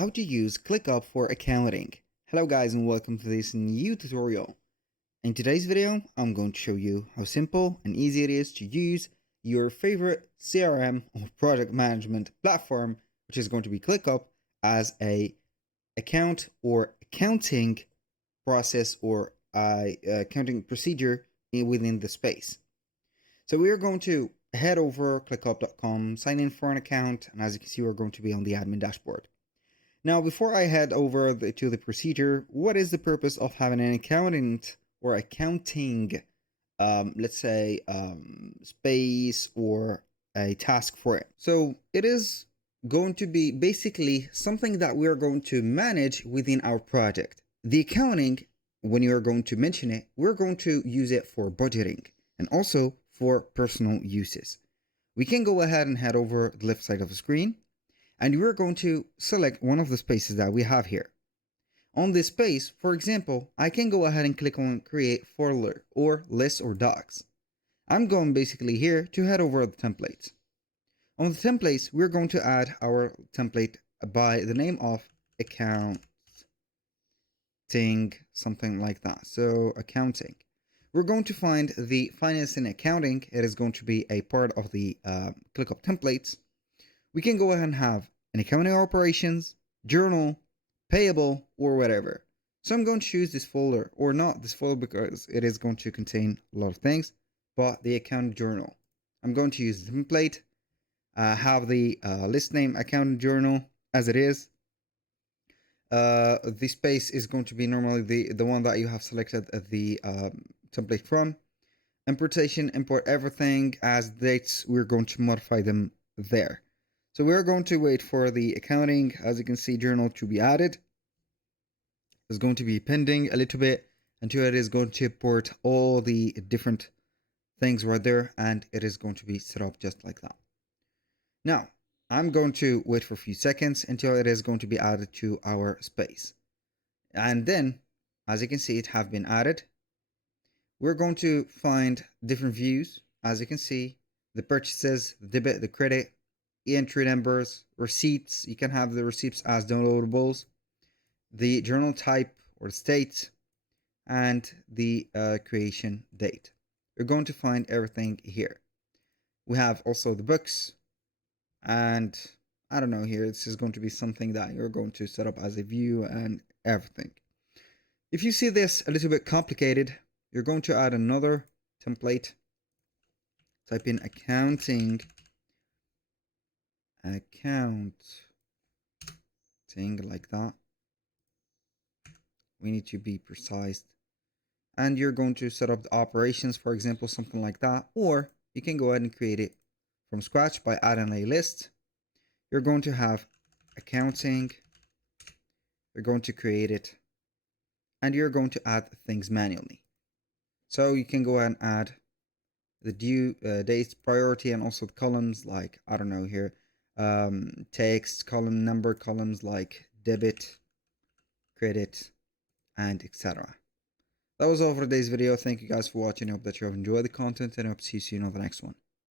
how to use ClickUp for accounting. Hello guys and welcome to this new tutorial. In today's video, I'm going to show you how simple and easy it is to use your favorite CRM or project management platform, which is going to be ClickUp, as a account or accounting process or accounting procedure within the space. So we are going to head over clickup.com, sign in for an account, and as you can see, we're going to be on the admin dashboard. Now, before I head over to the procedure, what is the purpose of having an accountant or accounting, space or a task for it? So it is going to be basically something that we are going to manage within our project. The accounting, when you are going to mention it, we're going to use it for budgeting and also for personal uses. We can go ahead and head over the left side of the screen, and we're going to select one of the spaces that we have here. On this space, for example, I can go ahead and click on create folder or list or docs. I'm going basically here to head over the templates. On the templates, we're going to add our template by the name of accounting, something like that. So accounting. We're going to find the finance and accounting. It is going to be a part of the ClickUp templates. We can go ahead and have an accounting operations, journal, payable, or whatever. So I'm going to choose this folder, or not this folder because it is going to contain a lot of things, but the account journal. I'm going to use the template, have the list name accounting journal as it is. The space is going to be normally the one that you have selected the template from. Importation, import everything as dates. We're going to modify them there. So we're going to wait for the accounting, as you can see, journal to be added. It's going to be pending a little bit until it is going to import all the different things right there, and it is going to be set up just like that. Now, I'm going to wait for a few seconds until it is going to be added to our space. And then, as you can see, it have been added. We're going to find different views. As you can see, the purchases, the debit, the credit, entry numbers, receipts. You can have the receipts as downloadables, the journal type or state, and the creation date. You're going to find everything here. We have also the books, and I don't know here, this is going to be something that you're going to set up as a view and everything. If you see this a little bit complicated, you're going to add another template. Type in accounting, like that. We need to be precise, and you're going to set up the operations, for example, something like that, or you can go ahead and create it from scratch by adding a list. You're going to have accounting, you're going to create it, and you're going to add things manually. So you can go ahead and add the due dates, priority, and also the columns, like, I don't know here, text column, number columns like debit, credit, and etc. That was all for today's video. Thank you guys for watching. I hope that you have enjoyed the content, and I hope to see you soon on the next one.